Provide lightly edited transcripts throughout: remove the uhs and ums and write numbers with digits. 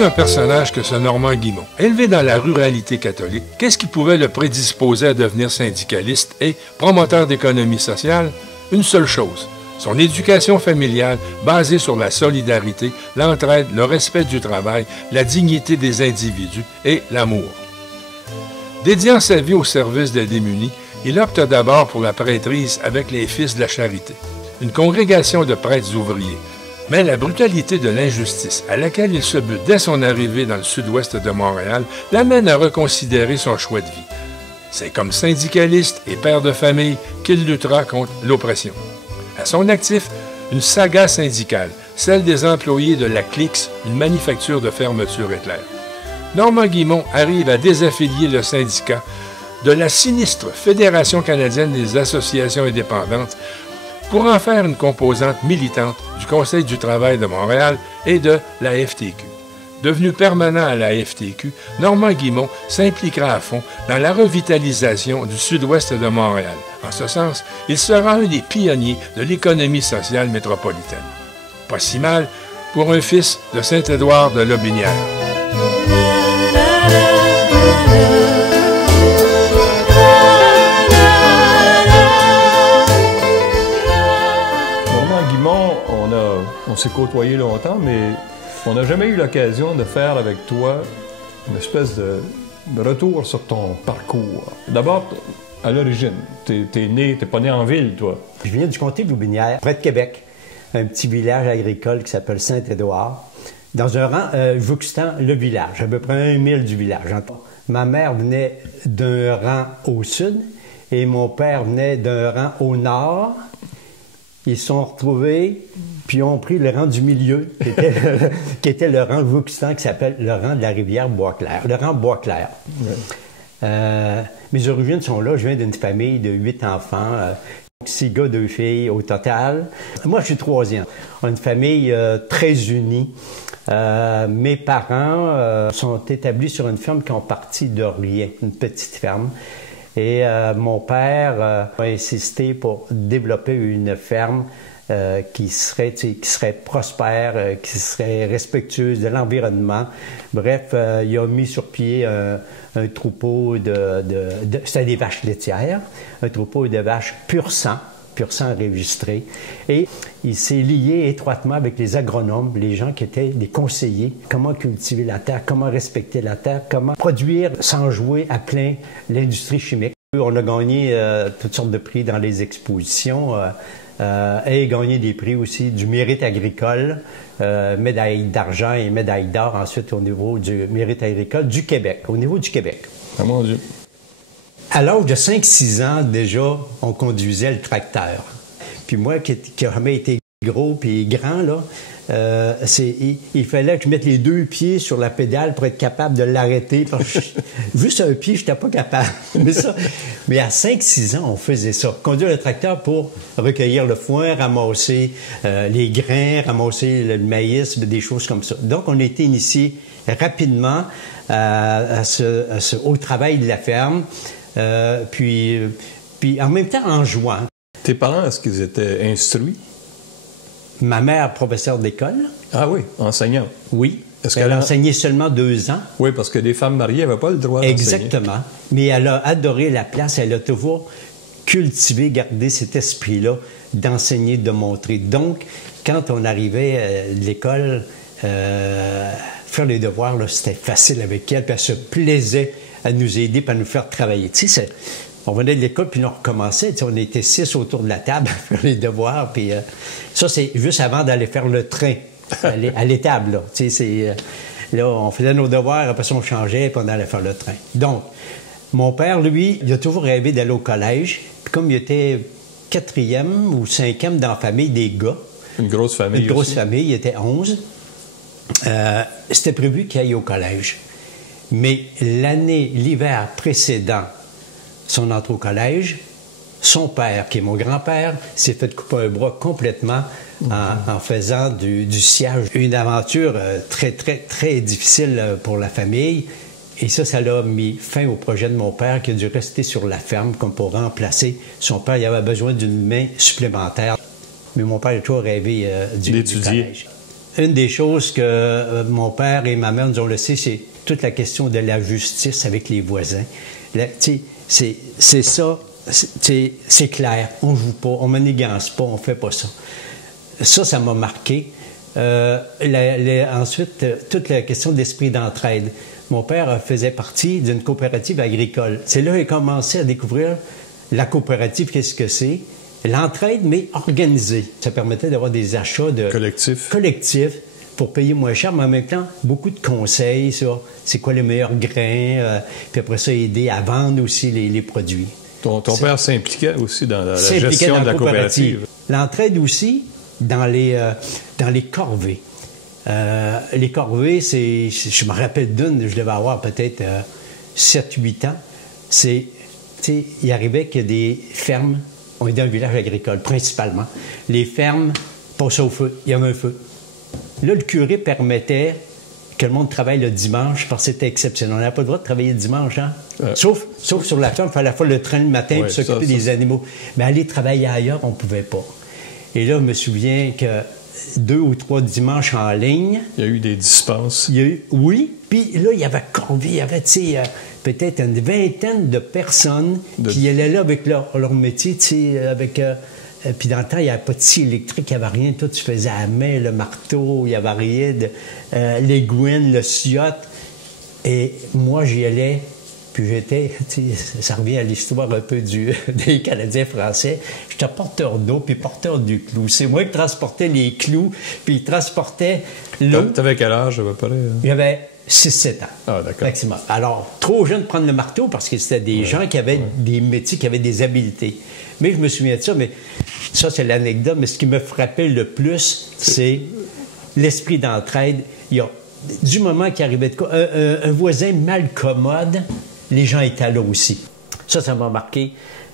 tout un personnage que ce Normand Guimond. Élevé dans la ruralité catholique, qu'est-ce qui pouvait le prédisposer à devenir syndicaliste et promoteur d'économie sociale? Une seule chose, son éducation familiale basée sur la solidarité, l'entraide, le respect du travail, la dignité des individus et l'amour. Dédiant sa vie au service des démunis, il opte d'abord pour la prêtrise avec les Fils de la Charité, une congrégation de prêtres ouvriers. Mais la brutalité de l'injustice à laquelle il se bute dès son arrivée dans le sud-ouest de Montréal l'amène à reconsidérer son choix de vie. C'est comme syndicaliste et père de famille qu'il luttera contre l'oppression. À son actif, une saga syndicale, celle des employés de la Clix, une manufacture de fermeture éclair. Normand Guimond arrive à désaffilier le syndicat de la sinistre Fédération canadienne des associations indépendantes pour en faire une composante militante du Conseil du travail de Montréal et de la FTQ. Devenu permanent à la FTQ, Normand Guimond s'impliquera à fond dans la revitalisation du sud-ouest de Montréal. En ce sens, il sera un des pionniers de l'économie sociale métropolitaine. Pas si mal pour un fils de Saint-Édouard de Lotbinière. On s'est côtoyés longtemps, mais on n'a jamais eu l'occasion de faire avec toi une espèce de retour sur ton parcours. D'abord, à l'origine, t'es pas né en ville, toi. Je viens du comté de Lotbinière, près de Québec, un petit village agricole qui s'appelle Saint-Édouard, dans un rang jouxtant le village, à peu près 1 mile du village. Ma mère venait d'un rang au sud et mon père venait d'un rang au nord. Ils se sont retrouvés, puis ont pris le rang du milieu, qui était le rang jouxtant, qui s'appelle le rang de la rivière Boisclair, le rang Boisclair. Ouais. Mes origines sont là. Je viens d'une famille de 8 enfants, 6 gars, 2 filles au total. Moi, je suis 3e. On a une famille très unie. Mes parents sont établis sur une ferme qui ont parti de rien, une petite ferme. Et mon père a insisté pour développer une ferme qui serait prospère, qui serait respectueuse de l'environnement. Bref, il a mis sur pied un troupeau c'était des vaches laitières, un troupeau de vaches pur sang enregistré. Et il s'est lié étroitement avec les agronomes, les gens qui étaient des conseillers. Comment cultiver la terre, comment respecter la terre, comment produire sans jouer à plein l'industrie chimique. On a gagné toutes sortes de prix dans les expositions et gagné des prix aussi du mérite agricole, médaille d'argent et médaille d'or ensuite au niveau du mérite agricole du Québec, au niveau du Québec. Ah mon Dieu! À l'âge de 5-6 ans, déjà, on conduisait le tracteur. Puis moi, qui a jamais été gros puis grand, là, il fallait que je mette les 2 pieds sur la pédale pour être capable de l'arrêter. Juste un pied, je n'étais pas capable. Mais à 5-6 ans, on faisait ça. Conduire le tracteur pour recueillir le foin, ramasser les grains, ramasser le maïs, des choses comme ça. Donc, on a été initié rapidement au travail de la ferme. Puis en même temps en jouant. Tes parents, est-ce qu'ils étaient instruits? Ma mère, professeure d'école. Ah oui, enseignante. Oui. Elle a enseigné seulement 2 ans. Oui, parce que les femmes mariées n'avaient pas le droit d'enseigner. Exactement. Mais elle a adoré la place. Elle a toujours cultivé, gardé cet esprit-là d'enseigner, de montrer. Donc, quand on arrivait à l'école, faire les devoirs, c'était facile avec elle. Puis elle se plaisait à nous aider, puis à nous faire travailler. Tu sais, on venait de l'école, puis on recommençait. Tu sais, on était 6 autour de la table à faire les devoirs. Puis ça, c'est juste avant d'aller faire le train à l'étable. Là. Tu sais, là, on faisait nos devoirs, après ça, on changeait, puis on allait faire le train. Donc, mon père, lui, il a toujours rêvé d'aller au collège. Puis comme il était 4e ou 5e dans la famille des gars. Une grosse famille. Une grosse famille, il était 11. C'était prévu qu'il aille au collège. Mais l'hiver précédent son entrée au collège, son père, qui est mon grand-père, s'est fait couper un bras complètement en faisant du sciage. Une aventure très, très, très difficile pour la famille. Et ça l'a mis fin au projet de mon père qui a dû rester sur la ferme comme pour remplacer son père. Il avait besoin d'une main supplémentaire. Mais mon père a toujours rêvé du collège. une des choses que mon père et ma mère nous ont laissé, c'est toute la question de la justice avec les voisins. C'est ça, c'est clair. On joue pas, on manigance pas, on fait pas ça. Ça m'a marqué. Ensuite, toute la question d'esprit d'entraide. Mon père faisait partie d'une coopérative agricole. C'est là qu'il a commencé à découvrir la coopérative, qu'est-ce que c'est. L'entraide, mais organisée. Ça permettait d'avoir des achats collectifs pour payer moins cher, mais en même temps, beaucoup de conseils sur c'est quoi les meilleurs grains, puis après ça, aider à vendre aussi les produits. Ton père s'impliquait aussi dans la gestion de la coopérative. L'entraide aussi dans les corvées. Les corvées, je me rappelle d'une, je devais avoir peut-être 7-8 ans. Il arrivait que des fermes, on était un village agricole principalement, les fermes passaient au feu, il y avait un feu. Là, le curé permettait que le monde travaille le dimanche parce que c'était exceptionnel. On n'avait pas le droit de travailler le dimanche, hein? Sauf sur la ferme, il fallait faire le train le matin pour s'occuper des animaux. Mais aller travailler ailleurs, on ne pouvait pas. Et là, je me souviens que 2 ou 3 dimanches en ligne. Il y a eu des dispenses. Oui. Puis là, il y avait Corvée, il y avait, peut-être une vingtaine de personnes qui allaient là avec leur métier, avec... puis dans le temps, il n'y avait pas de scie électrique, il n'y avait rien. Tout se faisait à la main, le marteau, il n'y avait rien, l'aiguine, le ciotte. Et moi, j'y allais, puis j'étais... Ça revient à l'histoire un peu des Canadiens français. J'étais porteur d'eau, puis porteur du clou. C'est moi qui transportais les clous, puis transportais l'eau. T'avais quel âge, à peu près? J'avais 6-7 ans. Ah, d'accord. Maximum. Alors, trop jeune de prendre le marteau, parce que c'était des gens qui avaient des métiers, qui avaient des habiletés. Mais je me souviens de ça, mais ça, c'est l'anecdote. Mais ce qui me frappait le plus, c'est l'esprit d'entraide. Il y a du moment qu'il arrivait de quoi, un voisin mal commode, les gens étaient là aussi. Ça m'a marqué.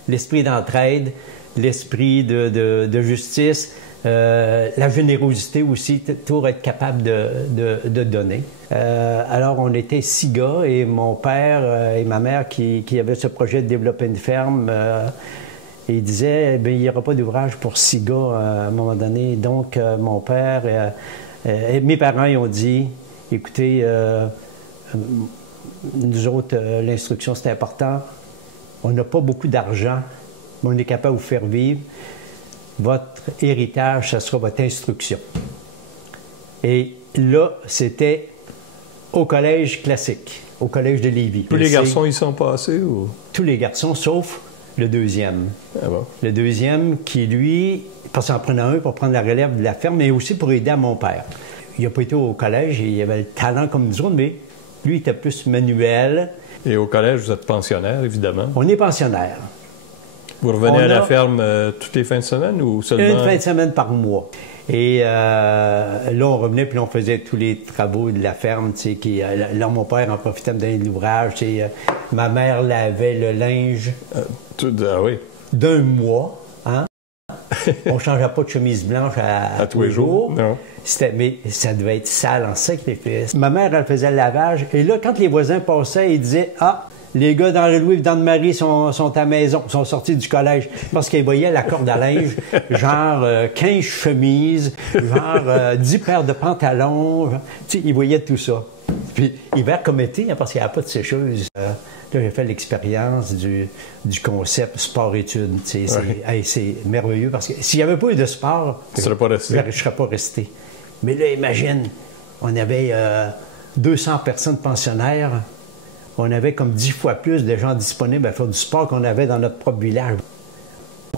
L'esprit d'entraide, l'esprit de justice, la générosité aussi, pour être capable de donner. Alors, on était 6 gars, et mon père et ma mère qui avaient ce projet de développer une ferme... il disait, il n'y aura pas d'ouvrage pour 6 gars à un moment donné. Donc, mon père et mes parents, ils ont dit, écoutez, nous autres, l'instruction, c'est important. On n'a pas beaucoup d'argent, mais on est capable de vous faire vivre. Votre héritage, ça sera votre instruction. Et là, c'était au collège classique, au collège de Lévis. Tous les garçons y sont passés? Ou? Tous les garçons, sauf... le deuxième. Ah bon? Le deuxième qui, lui, parce qu'en prenant un pour prendre la relève de la ferme, mais aussi pour aider à mon père. Il n'a pas été au collège, il avait le talent comme nous autres, mais lui, il était plus manuel. Et au collège, vous êtes pensionnaire, évidemment? On est pensionnaire. Vous revenez à la ferme toutes les fins de semaine ou seulement? Une fin de semaine par mois. Et là, on revenait, puis on faisait tous les travaux de la ferme. Là, mon père en profitait de me donner de l'ouvrage. Ma mère lavait le linge oui. d'un mois. Hein? On ne changeait pas de chemise blanche à tous les jours. Non. Mais ça devait être sale en sacrifice. Ma mère, elle faisait le lavage. Et là, quand les voisins passaient, ils disaient « Ah, les gars d'Henri-Louis et d'Anne-Marie sont à la maison, sont sortis du collège. » Parce qu'ils voyaient la corde à linge, genre 15 chemises, genre 10 paires de pantalons. Ils voyaient tout ça. Puis, hiver comme été, parce qu'il n'y a pas de sécheuse. Là, j'ai fait l'expérience du concept sport-études. C'est merveilleux parce que s'il n'y avait pas eu de sport, je ne serais pas resté. Mais là, imagine, on avait 200 personnes pensionnaires. On avait comme 10 fois plus de gens disponibles à faire du sport qu'on avait dans notre propre village.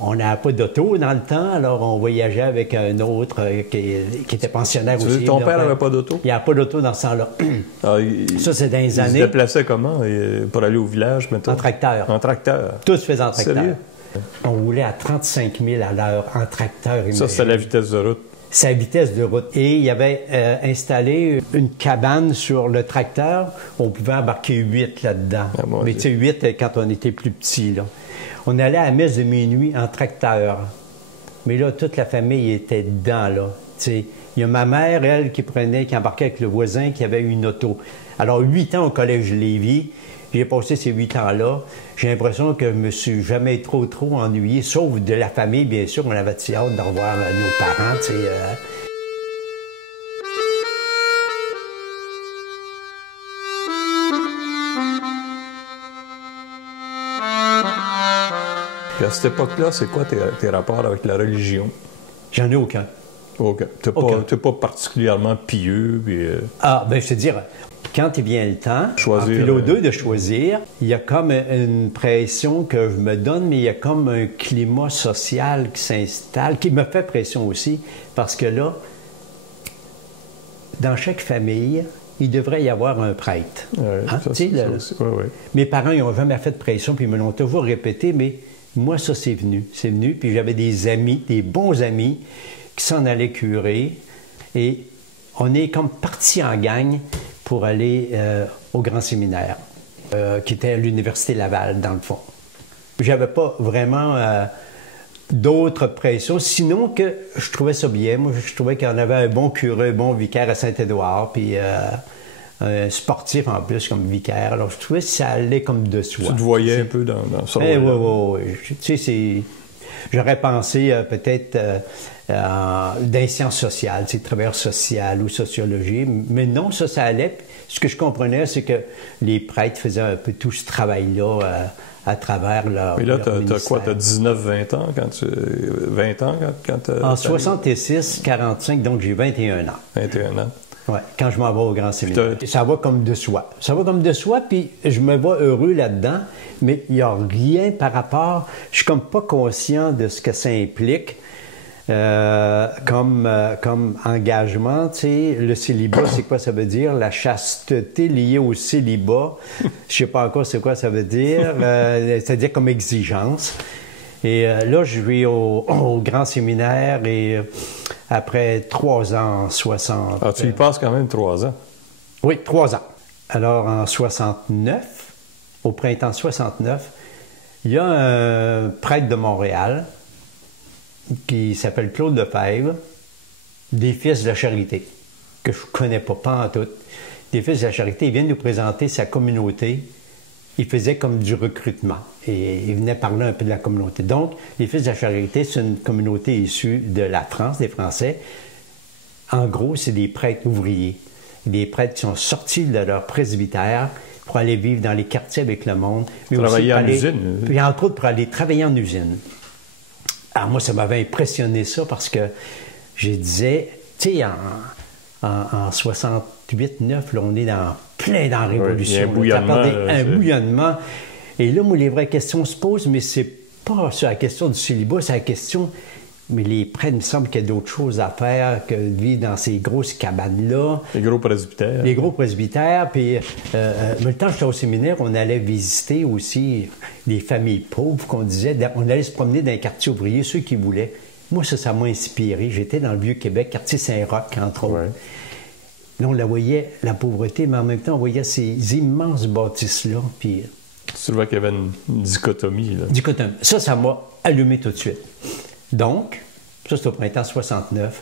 On n'avait pas d'auto dans le temps, alors on voyageait avec un autre qui était pensionnaire aussi. Ton père n'avait pas d'auto? Il n'y avait pas d'auto dans ce temps-là. Ça, c'est dans les années... Il se déplaçait comment pour aller au village, mettons? En tracteur. En tracteur? Tout se faisait en tracteur. Sérieux? On roulait à 35 000 à l'heure en tracteur. Ça, c'est la vitesse de route? C'est la vitesse de route. Et il y avait installé une cabane sur le tracteur. On pouvait embarquer 8 là-dedans. Ah, mais tu sais, 8 quand on était plus petit, là. On allait à la messe de minuit en tracteur. Mais là, toute la famille était dedans, là. T'sais, il y a ma mère, elle, qui embarquait avec le voisin qui avait une auto. Alors, 8 ans au collège Lévis. J'ai passé ces 8 ans-là. J'ai l'impression que je me suis jamais trop ennuyé, sauf de la famille, bien sûr. On avait hâte de revoir nos parents, tu sais. Puis à cette époque-là, c'est quoi tes rapports avec la religion? J'en ai aucun. OK. T'es pas particulièrement pieux, puis... Ah, ben je te dire, quand il vient le temps, Choisir, en philo 2 de choisir, il y a comme une pression que je me donne, mais il y a comme un climat social qui s'installe, qui me fait pression aussi, parce que là, dans chaque famille, il devrait y avoir un prêtre. Ouais, Hein? ça, Tu sais, ça aussi. Ouais, ouais. Mes parents, ils n'ont jamais fait de pression, puis ils me l'ont toujours répété, mais moi, ça, c'est venu. C'est venu, puis j'avais des amis, des bons amis, qui s'en allaient curer, et on est comme partis en gang pour aller au grand séminaire, qui était à l'Université Laval, dans le fond. J'avais pas vraiment d'autres pressions, sinon que je trouvais ça bien. Moi, je trouvais qu'il y en avait un bon curé, un bon vicaire à Saint-Édouard, puis un sportif en plus comme vicaire. Alors, je trouvais que ça allait comme de soi. Tu te voyais un peu dans ça. Oui. Tu sais, j'aurais pensé peut-être dans les sciences sociales, tu sais, travailleur social ou sociologie, mais non, ça allait. Ce que je comprenais, c'est que les prêtres faisaient un peu tout ce travail-là à travers leur Mais là, leur t'as quoi? ministère. T'as 19-20 ans quand tu... 20 ans quand En 66, 45, donc j'ai 21 ans. 21 ans. Ouais, quand je m'en vais au grand séminaire. Ça va comme de soi. Ça va comme de soi, puis je me vois heureux là-dedans, mais il n'y a rien par rapport... Je suis comme pas conscient de ce que ça implique comme engagement. Tu sais, le célibat, c'est quoi ça veut dire? La chasteté liée au célibat. Je sais pas encore c'est quoi ça veut dire. C'est-à-dire comme exigence. Et là, je vais au grand séminaire et après 3 ans en 60... Ah, tu y passes quand même 3 ans. Oui, 3 ans. Alors, en 69, au printemps 69, il y a un prêtre de Montréal qui s'appelle Claude Lefebvre, des Fils de la Charité, que je ne connais pas en tout. Des Fils de la Charité, il vient nous présenter sa communauté. Il faisait comme du recrutement et il venait parler un peu de la communauté. Donc, les Fils de la Charité, c'est une communauté issue de la France, des Français. En gros, c'est des prêtres ouvriers, des prêtres qui sont sortis de leur presbytère pour aller vivre dans les quartiers avec le monde. Mais travailler aussi en usine. Puis entre autres, pour aller travailler en usine. Alors moi, ça m'avait impressionné ça parce que je disais, tu sais, en 68, 9, là, on est plein dans la Révolution. Il y a un bouillonnement. Un bouillonnement. Et là, moi, les vraies questions se posent, mais c'est pas sur la question du célibat, c'est la question... Mais les prêtres, il me semble qu'il y a d'autres choses à faire que de vivre dans ces grosses cabanes-là. Les gros presbytères. Les gros presbytères. Puis, le temps que j'étais au séminaire, on allait visiter aussi des familles pauvres, qu'on disait. On allait se promener dans les quartiers ouvriers, ceux qui voulaient. Moi, ça m'a inspiré. J'étais dans le Vieux-Québec, quartier Saint-Roch, entre autres. Ouais. Là, on la voyait, la pauvreté, mais en même temps, on voyait ces immenses bâtisses-là. Puis, tu vois qu'il y avait une dichotomie, là. Dichotomie. Ça m'a allumé tout de suite. Donc, ça c'est au printemps 69,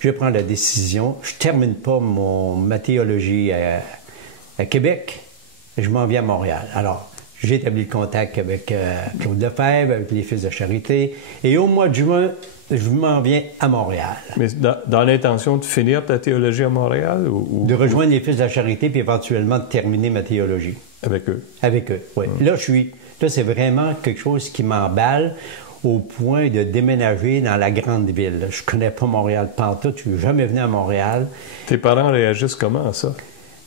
je prends la décision, je ne termine pas ma théologie à Québec, je m'en viens à Montréal. Alors, j'ai établi le contact avec Claude Lefebvre, avec les Fils de Charité, et au mois de juin, je m'en viens à Montréal. Mais dans l'intention de finir ta théologie à Montréal? De rejoindre les Fils de la Charité, puis éventuellement de terminer ma théologie. Avec eux? Avec eux, oui. Là, c'est vraiment quelque chose qui m'emballe, au point de déménager dans la grande ville. Je connais pas Montréal pantoute, je suis jamais venu à Montréal. Tes parents réagissent comment à ça?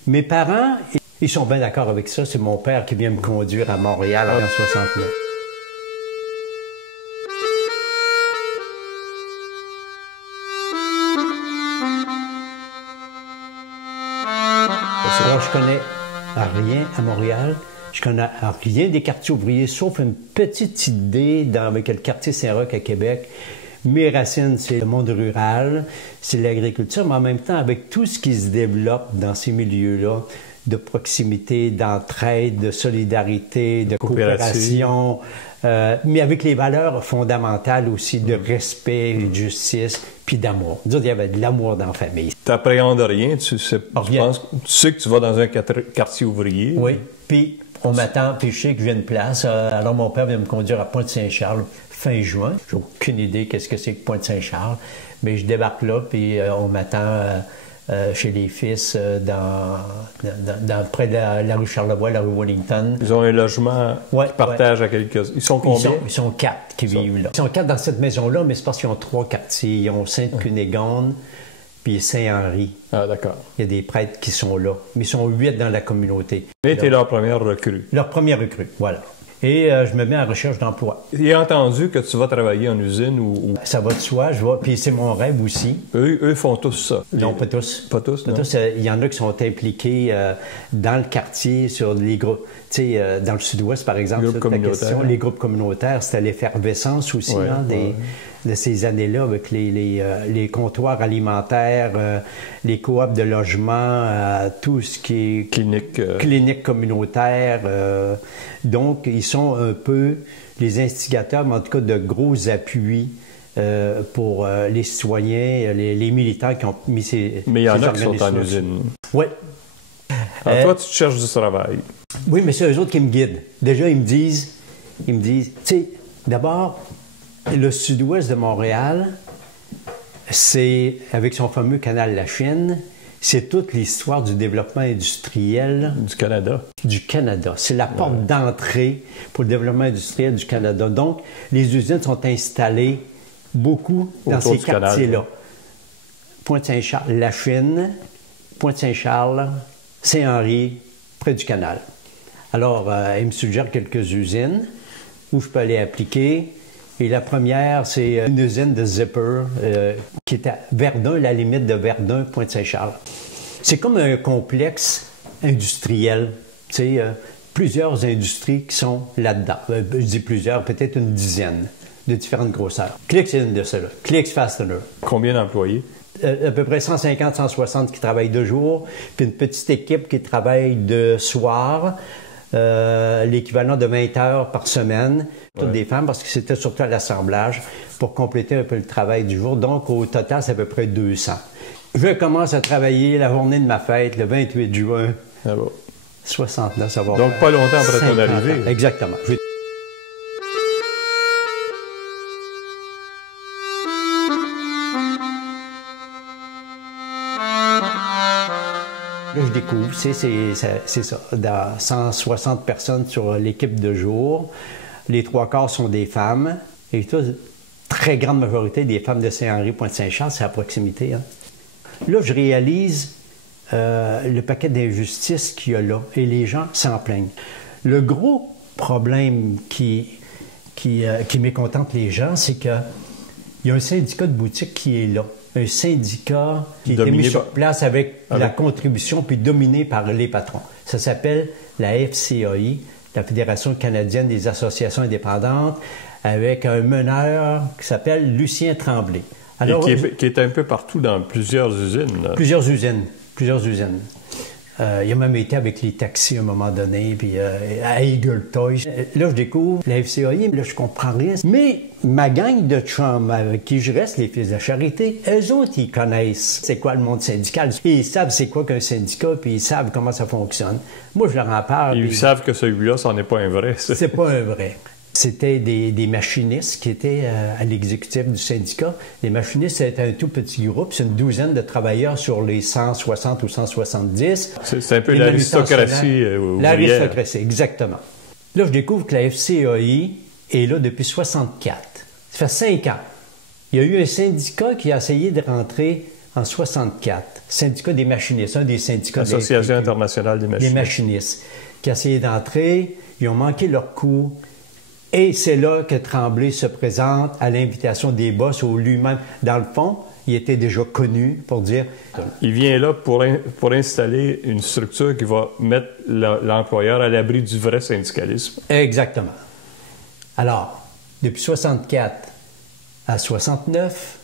Mes parents, ils sont bien d'accord avec ça. C'est mon père qui vient me conduire à Montréal en 69. Alors, je connais rien à Montréal. Je connais rien des quartiers ouvriers, sauf une petite idée avec le quartier Saint-Roch à Québec. Mes racines, c'est le monde rural, c'est l'agriculture, mais en même temps, avec tout ce qui se développe dans ces milieux-là, de proximité, d'entraide, de solidarité, de coopération, mais avec les valeurs fondamentales aussi de respect, de justice, puis d'amour. Nous autres, il y avait de l'amour dans la famille. Tu n'appréhendes rien, tu sais que tu vas dans un quartier ouvrier. Oui, puis on m'attend, puis je sais que j'ai une place. Alors mon père vient me conduire à Pointe-Saint-Charles fin juin. J'ai aucune idée qu'est-ce que c'est que Pointe-Saint-Charles, mais je débarque là, puis on m'attend chez les fils, près de la rue Charlevoix, la rue Wellington. Ils ont un logement qu'ils partagent à quelques... Ils sont combien? Ils sont 4 qui vivent là. Ils sont 4 dans cette maison-là, mais c'est parce qu'ils ont 3 quartiers. Ils ont Sainte-Cunégonde, puis Saint-Henri. Ah, d'accord. Il y a des prêtres qui sont là, mais ils sont 8 dans la communauté. Mais tu es leur première recrue. Leur première recrue, voilà. Et je me mets en recherche d'emploi. J'ai entendu que tu vas travailler en usine ou... Ça va de soi, puis c'est mon rêve aussi. Eux font tous ça. Non, pas tous. Pas tous, non? Pas tous. Il y en a qui sont impliqués dans le quartier, sur les groupes, dans le sud-ouest, par exemple. Les groupes communautaires, c'était l'effervescence aussi, de ces années-là, avec les comptoirs alimentaires, les coops de logement, tout ce qui est clinique communautaire. Donc, ils sont un peu les instigateurs, mais en tout cas de gros appuis pour les citoyens, les militants qui ont mis ces Mais il y en a qui sont en usine. Oui. Alors toi, tu cherches du travail. Oui, mais c'est eux autres qui me guident. Déjà, ils me disent, tu sais, d'abord, le sud-ouest de Montréal, c'est, avec son fameux canal La Chine, c'est toute l'histoire du développement industriel du Canada. C'est la porte d'entrée pour le développement industriel du Canada. Donc, les usines sont installées beaucoup dans ces quartiers-là. Pointe-Saint-Charles, La Chine, Pointe-Saint-Charles, Saint-Henri, près du canal. Alors, ils me suggèrent quelques usines où je peux aller appliquer. Et la première, c'est une usine de zipper qui est à Verdun, la limite de Verdun, Pointe-Saint-Charles. C'est comme un complexe industriel. Tu sais, plusieurs industries qui sont là-dedans. Je dis plusieurs, peut-être une dizaine de différentes grosseurs. Clicks est une de celles-là. Clicks Fastener. Combien d'employés? À peu près 150, 160 qui travaillent de jour, puis une petite équipe qui travaille de soir. L'équivalent de 20 heures par semaine, toutes des femmes, parce que c'était surtout à l'assemblage pour compléter un peu le travail du jour. Donc, au total, c'est à peu près 200. Je commence à travailler la journée de ma fête, le 28 juin. Ah bon. 69, ça va. Donc, pas longtemps après ton arrivée. Exactement. Là, je découvre, c'est ça, dans 160 personnes sur l'équipe de jour. Les 3/4 sont des femmes. Et toute très grande majorité des femmes de Saint-Henri, Pointe-Saint-Charles, c'est à proximité. Hein. Là, je réalise le paquet d'injustices qu'il y a là. Et les gens s'en plaignent. Le gros problème qui mécontente les gens, c'est qu'il y a un syndicat de boutique qui est là. Un syndicat qui a été mis sur place avec la contribution puis dominé par les patrons. Ça s'appelle la FCAI, la Fédération canadienne des associations indépendantes, avec un meneur qui s'appelle Lucien Tremblay. Alors, qui est un peu partout dans plusieurs usines. Là. Plusieurs usines. Il a même été avec les taxis à un moment donné, puis à Eagle Toys. Là, je découvre la FCAI, là, je comprends rien. Mais ma gang de chums avec qui je reste, les Fils de la Charité, eux autres, ils connaissent c'est quoi le monde syndical. Et ils savent c'est quoi qu'un syndicat, puis ils savent comment ça fonctionne. Moi, je leur en parle. Ils savent que celui-là, c'en est pas un vrai. C'est pas un vrai. C'était des machinistes qui étaient à l'exécutif du syndicat. Les machinistes, c'était un tout petit groupe. C'est une douzaine de travailleurs sur les 160 ou 170. C'est un peu l'aristocratie ouvrière. L'aristocratie, exactement. Là, je découvre que la FCAI est là depuis 64. Ça fait 5 ans. Il y a eu un syndicat qui a essayé de rentrer en 64. Syndicat des machinistes, un des syndicats... L'Association internationale des machinistes. Des machinistes, qui a essayé d'entrer. Ils ont manqué leur coup. Et c'est là que Tremblay se présente à l'invitation des boss ou lui-même. Dans le fond, il était déjà connu pour dire... Il vient là pour installer une structure qui va mettre l'employeur à l'abri du vrai syndicalisme. Exactement. Alors, depuis 64 à 69,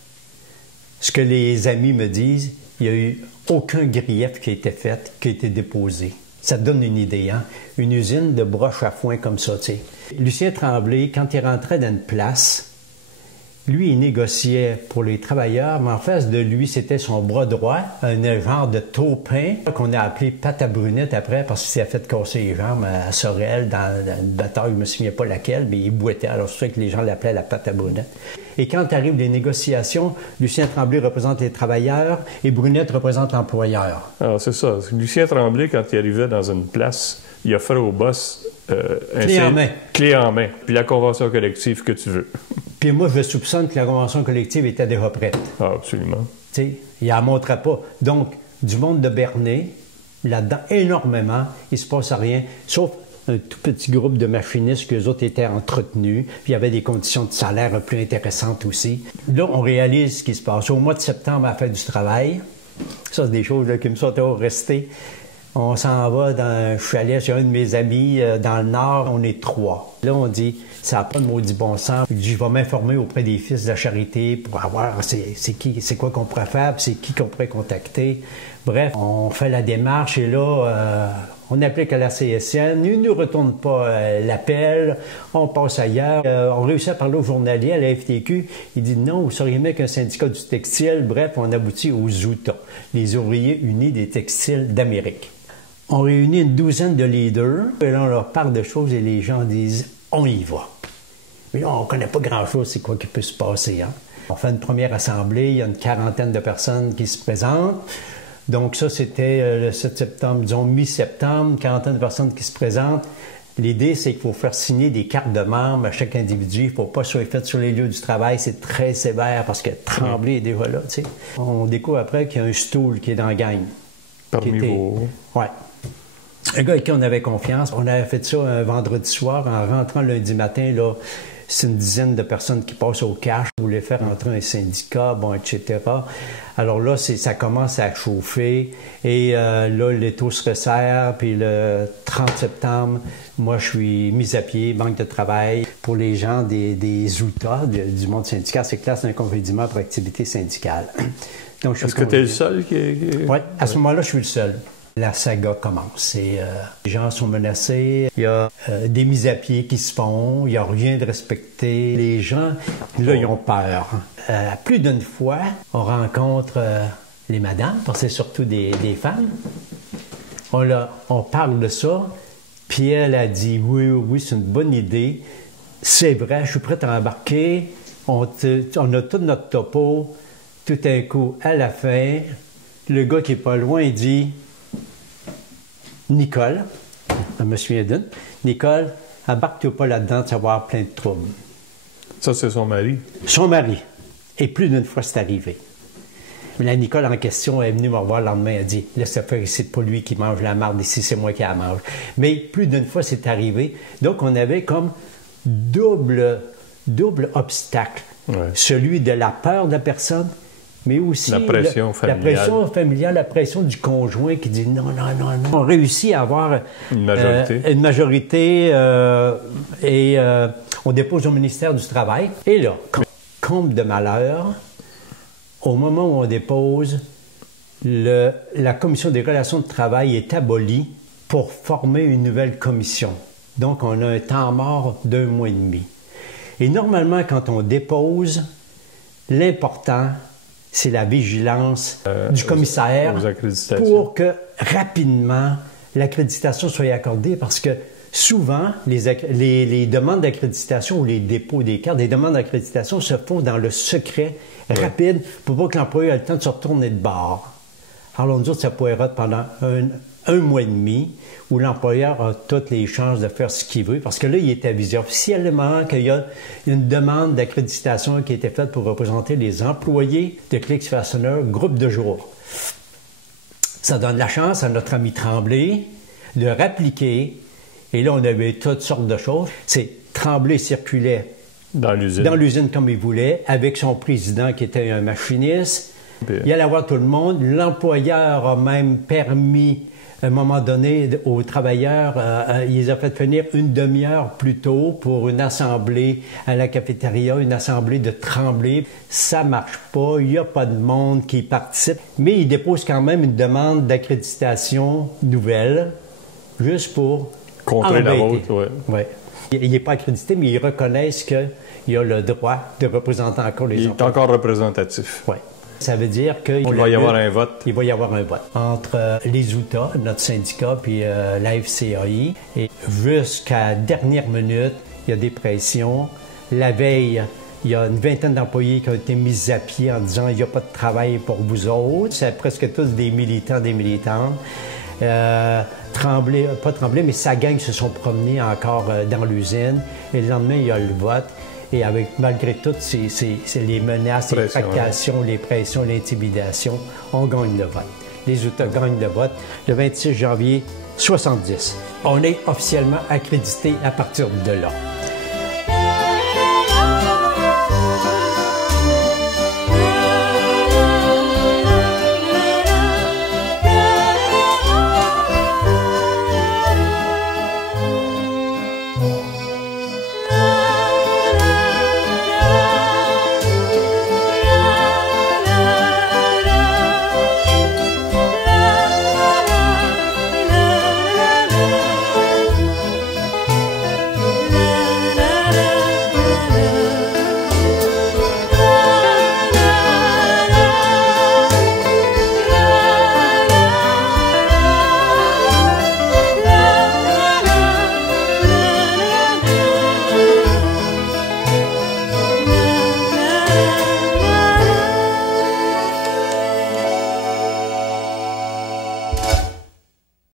ce que les amis me disent, il n'y a eu aucun grief qui a été fait, qui a été déposé. Ça te donne une idée, hein? Une usine de broche à foin comme ça, tu sais. Lucien Tremblay, quand il rentrait dans une place, Lui, il négociait pour les travailleurs, mais en face de lui, c'était son bras droit, un genre de taupin qu'on a appelé pâte à brunette après parce qu'il s'est fait casser les jambes à Sorel dans une bataille, je ne me souviens pas laquelle, mais il boitait. Alors c'est ça que les gens l'appelaient la pâte à brunette. Et quand arrivent les négociations, Lucien Tremblay représente les travailleurs et Brunette représente l'employeur. Alors c'est ça. Lucien Tremblay, quand il arrivait dans une place, il offrait au boss clé en main. Clé en main. Puis la convention collective que tu veux. Puis moi, je soupçonne que la convention collective était déjà prête. Ah, absolument. Tu sais, il n'en montrait pas. Donc, du monde de Bernay, là-dedans, énormément, il ne se passe rien, sauf un tout petit groupe de machinistes qu'eux autres étaient entretenus, puis il y avait des conditions de salaire un peu intéressantes aussi. Là, on réalise ce qui se passe. Au mois de septembre, à la fête du travail, ça, c'est des choses là, qui me sont restées. On s'en va dans un chalet chez un de mes amis dans le Nord, on est 3. Là, on dit, ça n'a pas de maudit bon sens. Je dis, je vais m'informer auprès des Fils de la Charité pour voir c'est quoi qu'on pourrait faire, puis c'est qui qu'on pourrait contacter. Bref, on fait la démarche et là, on applique à la CSN. Ils ne nous retournent pas l'appel, on passe ailleurs. On réussit à parler au journalier, à la FTQ. Il dit, non, vous seriez mieux qu'un syndicat du textile. Bref, on aboutit aux UTA, les Ouvriers Unis des Textiles d'Amérique. On réunit une douzaine de leaders, et là, on leur parle de choses et les gens disent « on y va ». Mais là, on ne connaît pas grand-chose, c'est quoi qui peut se passer. Hein? On fait une première assemblée, il y a une quarantaine de personnes qui se présentent. Donc ça, c'était le 7 septembre, disons mi-septembre, une quarantaine de personnes qui se présentent. L'idée, c'est qu'il faut faire signer des cartes de membres à chaque individu. Il ne faut pas que ce soit fait sur les lieux du travail. C'est très sévère parce que Tremblay est déjà là. Tu sais. On découvre après qu'il y a un stool qui est dans la gang. Parmi vos... Ouais. Un gars avec qui on avait confiance. On avait fait ça un vendredi soir. En rentrant lundi matin, là, c'est une dizaine de personnes qui passent au cash, voulaient faire entrer un syndicat, bon, etc. Alors là, ça commence à chauffer. Et là, l'étau se resserre. Puis le 30 septembre, moi, je suis mis à pied, banque de travail. Pour les gens des UTA, du monde syndical, c'est classe d'un congédiement pour activité syndicale. Donc, est-ce que tu es le seul qui... Oui, à ce moment-là, je suis le seul. La saga commence. Les gens sont menacés. Il y a des mises à pied qui se font. Il n'y a rien de respecté. Les gens, là, ils ont peur. Plus d'une fois, on rencontre les madames, parce que c'est surtout des femmes. On parle de ça. Puis elle a dit, oui, c'est une bonne idée. C'est vrai, je suis prête à embarquer. On a tout notre topo. Tout d'un coup, à la fin, le gars qui est pas loin, il dit... Nicole, je me souviens d'une, Nicole, embarque-toi pas là-dedans de savoir plein de troubles. Ça, c'est son mari? Son mari. Et plus d'une fois, c'est arrivé. Mais la Nicole en question est venue me revoir le lendemain, elle a dit, laisse faire ici, c'est pas lui qui mange la marde, ici, c'est moi qui la mange. Mais plus d'une fois, c'est arrivé. Donc, on avait comme double obstacle. Ouais. Celui de la peur de la personne, mais aussi la pression familiale, la pression du conjoint qui dit non. On réussit à avoir une majorité et on dépose au ministère du Travail. Et là, comble de malheur, au moment où on dépose, la commission des relations de travail est abolie pour former une nouvelle commission. Donc, on a un temps mort d'1 mois et demi. Et normalement, quand on dépose, l'important, c'est la vigilance du commissaire pour que rapidement l'accréditation soit accordée parce que souvent les demandes d'accréditation ou les dépôts des cartes, les demandes d'accréditation se font dans le secret rapide pour pas que l'employé ait le temps de se retourner de bord. Alors nous autres, ça pourrait être pendant un mois et demi où l'employeur a toutes les chances de faire ce qu'il veut, parce que là, il est avisé officiellement qu'il y a une demande d'accréditation qui a été faite pour représenter les employés de Clicks Fastener, groupe de jour. Ça donne la chance à notre ami Tremblay de réappliquer, et là, on avait toutes sortes de choses. C'est Tremblay circulait dans l'usine comme il voulait, avec son président qui était un machiniste. Bien. Il allait voir tout le monde. L'employeur a même permis à un moment donné, aux travailleurs, il les a fait venir une demi-heure plus tôt pour une assemblée à la cafétéria, une assemblée de Tremblay. Ça marche pas, il n'y a pas de monde qui participe, mais il dépose quand même une demande d'accréditation nouvelle, juste pour contrer la vôtre, ouais. Il n'est pas accrédité, mais ils reconnaissent qu'il a le droit de représenter encore les Il est employés. encore représentatif. Oui. Ça veut dire qu'il va y avoir un vote. Il va y avoir un vote entre les UTA, notre syndicat, puis la FCAI. Et jusqu'à la dernière minute, il y a des pressions. La veille, il y a une vingtaine d'employés qui ont été mis à pied en disant « il n'y a pas de travail pour vous autres ». C'est presque tous des militants, des militantes. Tremblay, pas Tremblay, mais sa gang se sont promenés encore dans l'usine. Et le lendemain, il y a le vote. Et avec, malgré tout, c'est les menaces, les tractations, les pressions, l'intimidation, on gagne le vote. Les UTA gagnent le vote le 26 janvier 70. On est officiellement accrédité à partir de là.